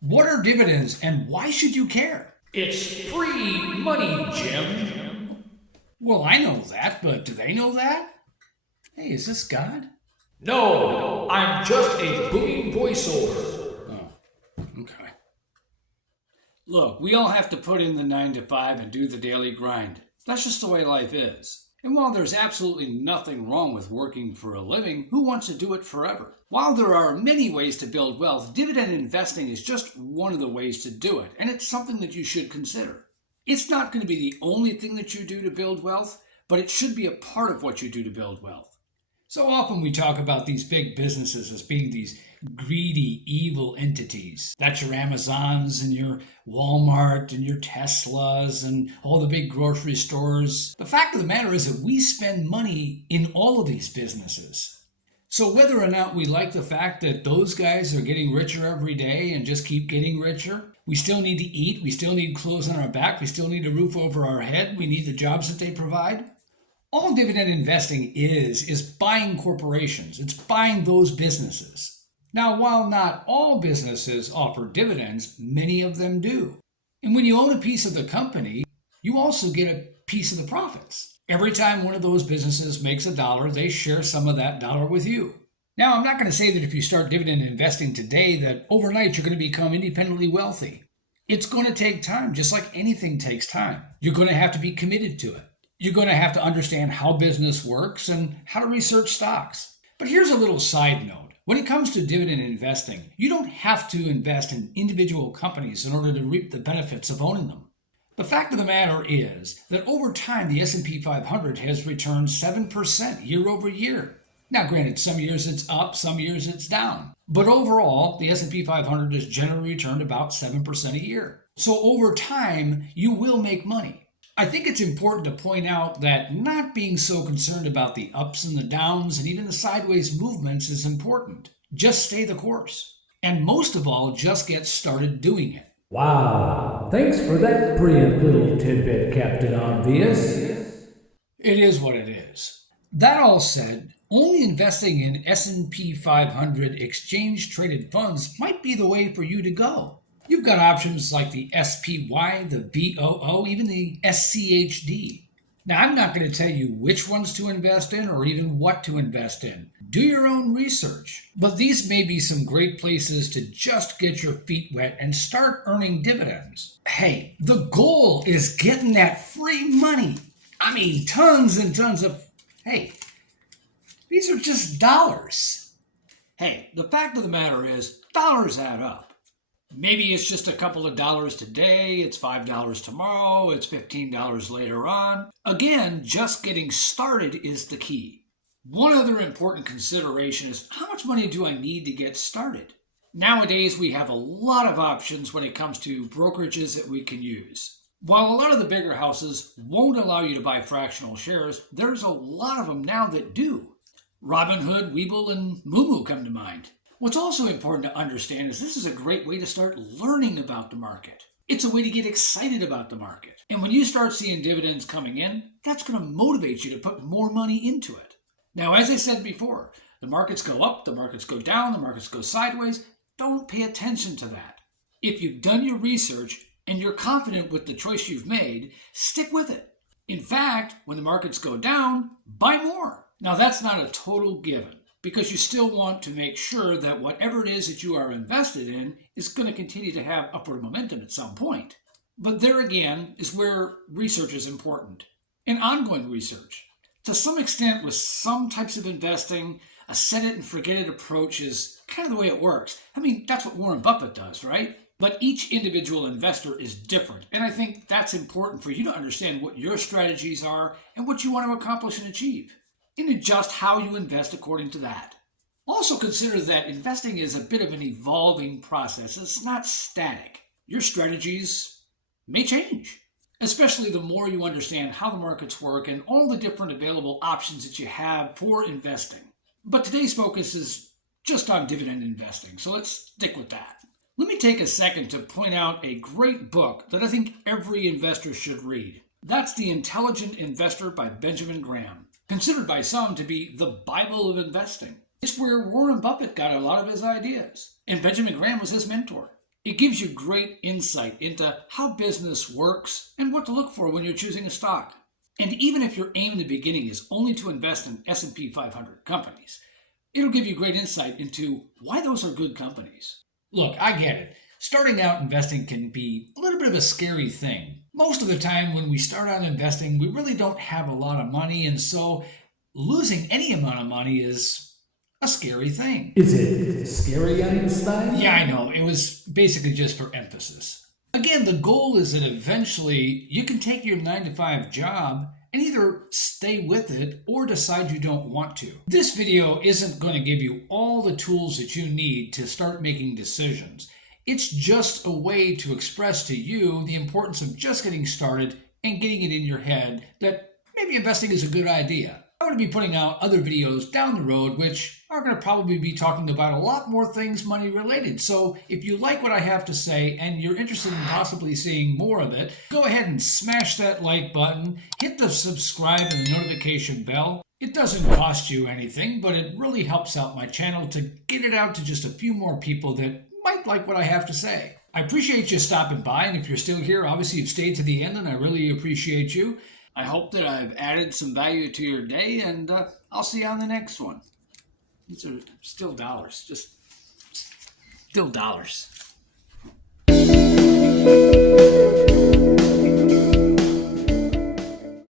What are dividends and why should you care? It's free money, Jim. Well, I know that, but do they know that? Hey, is this God? No, I'm just a booming voiceover. Oh, okay. Look, we all have to put in the 9 to 5 and do the daily grind. That's just the way life is. And while there's absolutely nothing wrong with working for a living, who wants to do it forever? While there are many ways to build wealth, dividend investing is just one of the ways to do it, and it's something that you should consider. It's not going to be the only thing that you do to build wealth, but it should be a part of what you do to build wealth. So often we talk about these big businesses as being these greedy, evil entities. That's your Amazons and your Walmart and your Teslas and all the big grocery stores. The fact of the matter is that we spend money in all of these businesses. So whether or not we like the fact that those guys are getting richer every day and just keep getting richer, we still need to eat, we still need clothes on our back, we still need a roof over our head, we need the jobs that they provide. All dividend investing is buying corporations. It's buying those businesses. Now, while not all businesses offer dividends, many of them do. And when you own a piece of the company, you also get a piece of the profits. Every time one of those businesses makes a dollar, they share some of that dollar with you. Now, I'm not going to say that if you start dividend investing today that overnight you're going to become independently wealthy. It's going to take time, just like anything takes time. You're going to have to be committed to it. You're going to have to understand how business works and how to research stocks. But here's a little side note. When it comes to dividend investing, you don't have to invest in individual companies in order to reap the benefits of owning them. The fact of the matter is that over time, the S&P 500 has returned 7% year over year. Now, granted, some years it's up, some years it's down. But overall, the S&P 500 has generally returned about 7% a year. So over time, you will make money. I think it's important to point out that not being so concerned about the ups and the downs and even the sideways movements is important. Just stay the course. And most of all, just get started doing it. Wow, thanks for that brilliant little tidbit, Captain Obvious. It is what it is. That all said, only investing in S&P 500 exchange traded funds might be the way for you to go. You've got options like the SPY, the VOO, even the SCHD. Now, I'm not going to tell you which ones to invest in or even what to invest in. Do your own research. But these may be some great places to just get your feet wet and start earning dividends. Hey, the goal is getting that free money. I mean, tons and tons of... Hey, these are just dollars. Hey, the fact of the matter is, dollars add up. Maybe it's just a couple of dollars today, it's $5 tomorrow, it's $15 later on. Again, just getting started is the key. One other important consideration is how much money do I need to get started? Nowadays, we have a lot of options when it comes to brokerages that we can use. While a lot of the bigger houses won't allow you to buy fractional shares, there's a lot of them now that do. Robinhood, Webull, and Moomoo come to mind. What's also important to understand is this is a great way to start learning about the market. It's a way to get excited about the market. And when you start seeing dividends coming in, that's going to motivate you to put more money into it. Now, as I said before, the markets go up, the markets go down, the markets go sideways. Don't pay attention to that. If you've done your research and you're confident with the choice you've made, stick with it. In fact, when the markets go down, buy more. Now, that's not a total given, because you still want to make sure that whatever it is that you are invested in is going to continue to have upward momentum at some point. But there again is where research is important, and ongoing research. To some extent, with some types of investing, a set it and forget it approach is kind of the way it works. I mean, that's what Warren Buffett does, right? But each individual investor is different, and I think that's important for you to understand what your strategies are and what you want to accomplish and achieve, and adjust how you invest according to that. Also consider that investing is a bit of an evolving process. It's not static. Your strategies may change, especially the more you understand how the markets work and all the different available options that you have for investing. But today's focus is just on dividend investing, so let's stick with that. Let me take a second to point out a great book that I think every investor should read. That's The Intelligent Investor by Benjamin Graham, considered by some to be the Bible of investing. It's where Warren Buffett got a lot of his ideas, and Benjamin Graham was his mentor. It gives you great insight into how business works and what to look for when you're choosing a stock. And even if your aim in the beginning is only to invest in S&P 500 companies, it'll give you great insight into why those are good companies. Look, I get it. Starting out investing can be a little bit of a scary thing. Most of the time, when we start out investing, we really don't have a lot of money, and so losing any amount of money is a scary thing. Is it scary, Einstein? Yeah, I know. It was basically just for emphasis. Again, the goal is that eventually you can take your 9 to 5 job and either stay with it or decide you don't want to. This video isn't going to give you all the tools that you need to start making decisions. It's just a way to express to you the importance of just getting started and getting it in your head that maybe investing is a good idea. I'm going to be putting out other videos down the road which are going to probably be talking about a lot more things money related. So if you like what I have to say and you're interested in possibly seeing more of it, go ahead and smash that like button, hit the subscribe and the notification bell. It doesn't cost you anything, but it really helps out my channel to get it out to just a few more people that might like what I have to say. I appreciate you stopping by, and if you're still here, obviously you've stayed to the end, and I really appreciate you. I hope that I've added some value to your day, and I'll see you on the next one. These are still dollars, just still dollars.